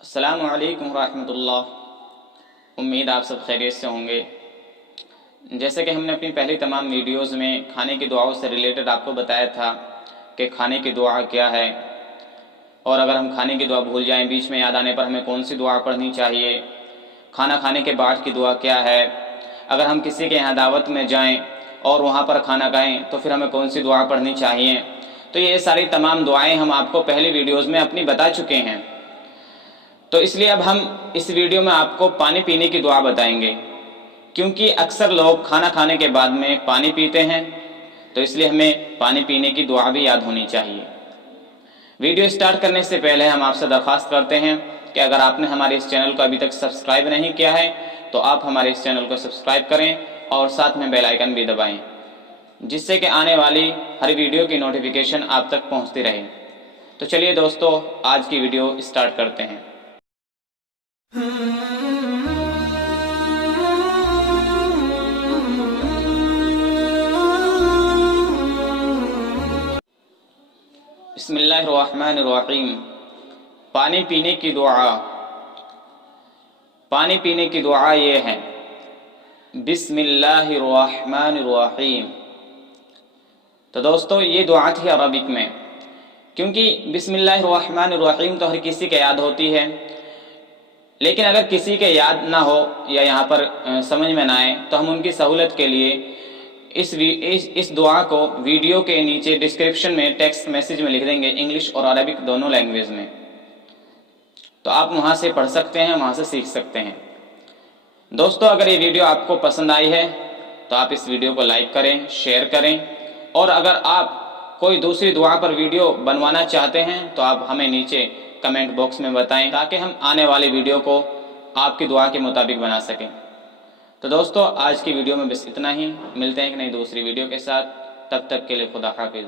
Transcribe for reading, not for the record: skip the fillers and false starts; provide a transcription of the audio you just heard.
अस्सलामु अलैकुम रहमतुल्लाह। उम्मीद आप सब खैरियत से होंगे। जैसे कि हमने अपनी पहली तमाम वीडियोज़ में खाने की दुआओं से रिलेटेड आपको बताया था कि खाने की दुआ क्या है, और अगर हम खाने की दुआ भूल जाएं बीच में याद आने पर हमें कौन सी दुआ पढ़नी चाहिए, खाना खाने के बाद की दुआ क्या है, अगर हम किसी के यहाँ दावत में जाएं और वहाँ पर खाना खाएं तो फिर हमें कौन सी दुआ पढ़नी चाहिए। तो ये सारी तमाम दुआएं हम आपको पहली वीडियोज़ में अपनी बता चुके हैं। तो इसलिए अब हम इस वीडियो में आपको पानी पीने की दुआ बताएंगे, क्योंकि अक्सर लोग खाना खाने के बाद में पानी पीते हैं, तो इसलिए हमें पानी पीने की दुआ भी याद होनी चाहिए। वीडियो स्टार्ट करने से पहले हम आपसे दरख्वास्त करते हैं कि अगर आपने हमारे इस चैनल को अभी तक सब्सक्राइब नहीं किया है तो आप हमारे इस चैनल को सब्सक्राइब करें और साथ में बेल आइकन भी दबाएं, जिससे कि आने वाली हर वीडियो की नोटिफिकेशन आप तक पहुंचती रहे। तो चलिए दोस्तों, आज की वीडियो स्टार्ट करते हैं। बिस्मिल्लाहिर्रहमानिर्रहीम। पानी पीने की दुआ। पानी पीने की दुआ ये है, बिस्मिल्लाहिर्रहमानिर्रहीम। तो दोस्तों, ये दुआ थी अरबिक में, क्योंकि बिस्मिल्लाहिर्रहमानिर्रहीम तो हर किसी के याद होती है, लेकिन अगर किसी के याद ना हो या यहाँ पर समझ में ना आए तो हम उनकी सहूलत के लिए इस दुआ को वीडियो के नीचे डिस्क्रिप्शन में टेक्स्ट मैसेज में लिख देंगे, इंग्लिश और अरबिक दोनों लैंग्वेज में। तो आप वहाँ से पढ़ सकते हैं, वहाँ से सीख सकते हैं। दोस्तों, अगर ये वीडियो आपको पसंद आई है तो आप इस वीडियो को लाइक करें, शेयर करें, और अगर आप कोई दूसरी दुआ पर वीडियो बनवाना चाहते हैं तो आप हमें नीचे कमेंट बॉक्स में बताएं, ताकि हम आने वाली वीडियो को आपकी दुआ के मुताबिक बना सकें। तो दोस्तों, आज की वीडियो में बस इतना ही। मिलते हैं एक नई दूसरी वीडियो के साथ। तब तक के लिए खुदा हाफिज़।